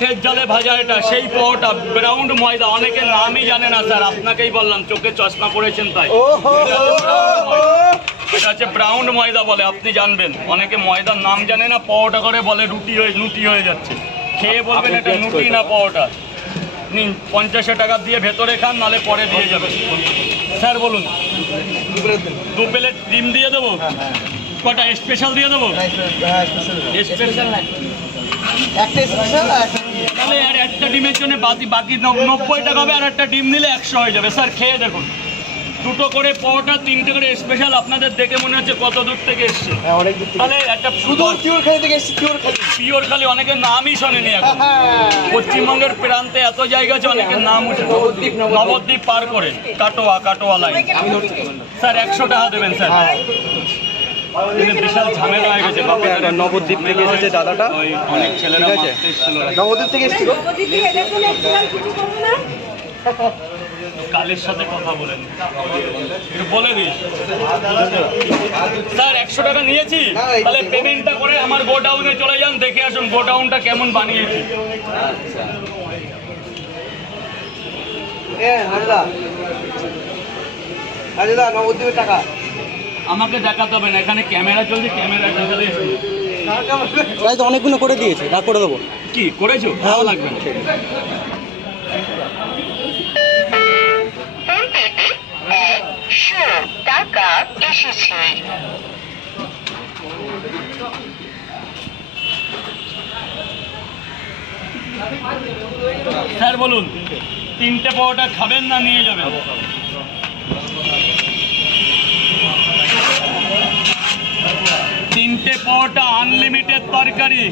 কাঠের জালে ভাজা এটা সেই পাওয়াটা ব্রাউন্ড ময়দা, অনেকে নামই জানে না স্যার, আপনাকেই বললাম চোখে চশমা পড়েছেন তাই। এটা হচ্ছে ব্রাউন ময়দা বলে, আপনি জানবেন। অনেকে ময়দার নাম জানে না, পাওয়াটা করে বলে নুটি হয়ে যাচ্ছে। খেয়ে বলবেন এটা নুটি না পাওয়াটা। নিন 50 টাকা দিয়ে ভেতরে খান, নালে পরে দিয়ে যাবেন। স্যার বলুন। 2 প্লেট ডিম দিয়ে দেবো? কটা স্পেশাল দিয়ে দেবো? স্পেশাল তাহলে আর একটা ডিমের জন্য বাকি 90 টাকা হবে, আর একটা ডিম নিলে 100 হয়ে যাবে। স্যার খেয়ে দেখুন, 2টো করে পাওয়াটা, 3টে করে স্পেশাল। আপনাদের দেখে মনে হচ্ছে কত দূর থেকে এসছে। তাহলে একটা পিওর খালি অনেকের নামই শোনেনি এখন। পশ্চিমবঙ্গের প্রান্তে এত জায়গা আছে, অনেকের নাম উঠে। নবদ্বীপ পার করে কাটোয়া লাইন। স্যার 100 টাকা দেবেন স্যার। বিশাল ঝামেলা হয়ে গেছে। নবদ্বীপ থেকে এসেছে দাদাটা, অনেক ছেলেরা নবদ্বীপ থেকে এসেছিল। কালের সাথে কথা বলেন, একটু বলে দিস। স্যার 100 টাকা নিয়েছি, তাহলে পেমেন্টটা করে আমার গোডাউনে চলে যান, দেখে আসুন গোডাউনটা কেমন বানিয়েছি। নবদ্বীপের টাকা আমাকে দেখাতে হবে না, এখানে ক্যামেরা চলছে, ক্যামেরা দেখালে তো অনেকগুলো করে দিয়েছে, না করে দেবো। কি করেছো? ভালো লাগবে না। টাকা এসেছে। স্যার বলুন, 3টে পাওয়াটা খাবেন না নিয়ে যাবেন? 3টে পাওয়াটা আনলিমিটেড তরকারি।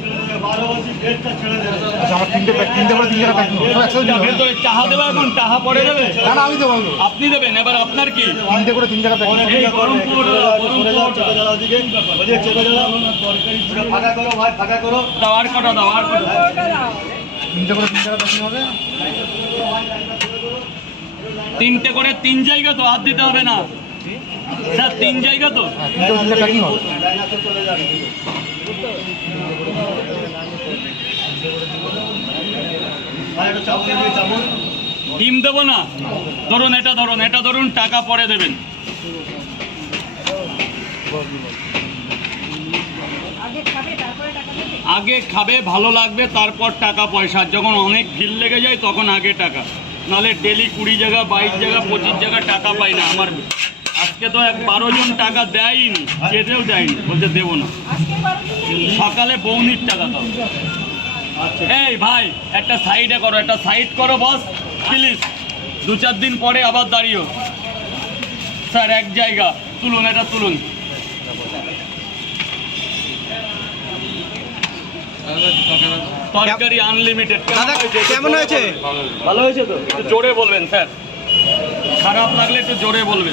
ভেতরে চাহা দেবে, এখন চাহা পরে দেবে? আপনি দেবেন, এবার আপনার কি? দাও আর কটা দাও, আর কটা? 3টে করে 3 জায়গা তো, হাত দিতে হবে না স্যার। 3 জায়গা তো। ডিম দেবো না? ধরুন এটা ধরুন, টাকা পরে দেবেন। আগে খাবে, ভালো লাগবে, তারপর টাকা পয়সা। যখন অনেক ভিড় লেগে যায় তখন আগে টাকা, নাহলে ডেলি 20 জায়গা 22 জায়গা 25 জায়গা টাকা পাই না। আমার আজকে তো 12 জন টাকা দেয়নি, যেতেও দেয়নি, বলছে দেবো না। সকালে বৌনির টাকা দাও। এই ভাই একটা সাইড করো বস প্লিজ। 2-4 দিন পরে আবার দাঁড়িয়েও। স্যার এক জায়গা তুলুন, এটা তুলুন। তরকারি আনলিমিটেড। কেমন হয়েছে? ভালো হয়েছে তো? একটু জোরে বলবেন স্যার, খারাপ লাগলে একটু জোরে বলবেন।